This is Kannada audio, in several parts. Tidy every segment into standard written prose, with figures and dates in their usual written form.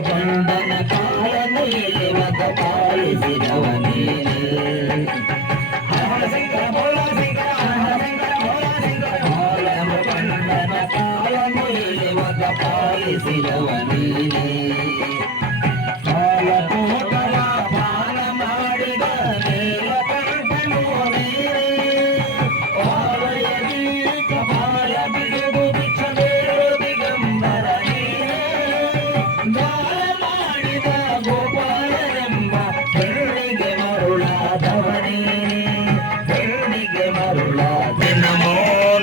ಕೊಂಡನ ಕಾಲನು ಇಳಿವಾಗ ಪಾಲಿಸಿದವ ನೀನು ಶಂಕರ ಬೋಳ ಶಂಕರ ಶಂಕರ ಬೋಳ ಶಂಕರ ಕೊಂಡನ ಕಾಲನು ಇಳಿವಾಗ ಪಾಲಿಸಿದವ ನೀನು ಕಾಲಕೂಟವ ಪಾನ ಮಾಡಿದ ನೀಲಕಂಠನು ನೀನೇ ಪಾಲಯ ದೀರ್ಘ ಪಾಲ ಬಿಡುಗು ಬಿಚ್ಚಬೇರು ದಿಗಂಬರ ನೀನೇ ಗಾಳ ಮಾಡಿದ ಗೋಪಾಲನೆಂಬ ಬೆಳ್ಳಿಗೆ ಮರುಳಾದವನೇ ಬೆಳ್ಳಿಗೆ ಮರುಳಾದ ನಮೋ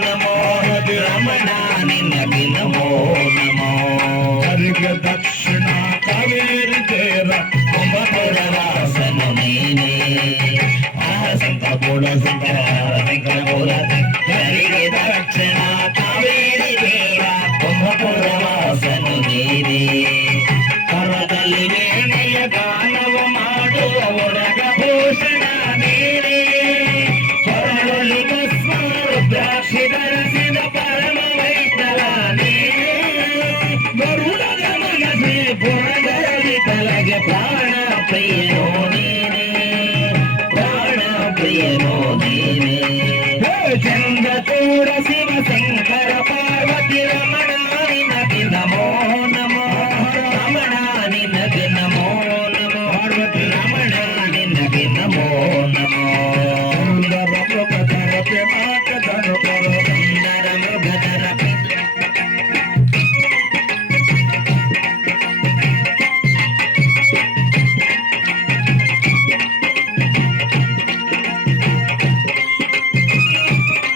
ನಮೋ ರಮಣ ನಿನಗೆ ನಮೋ ನಮೋ ಹರಿಗೆ ದಕ್ಷಿಣ ಕಾವೇರಿ ತೇರ ಕುಂಭಕುರರಾಸನು ನೀನೇ ಸಂತ ಬೋಳ ಶಂಕರ ಶಂಕರ ಬೋಳ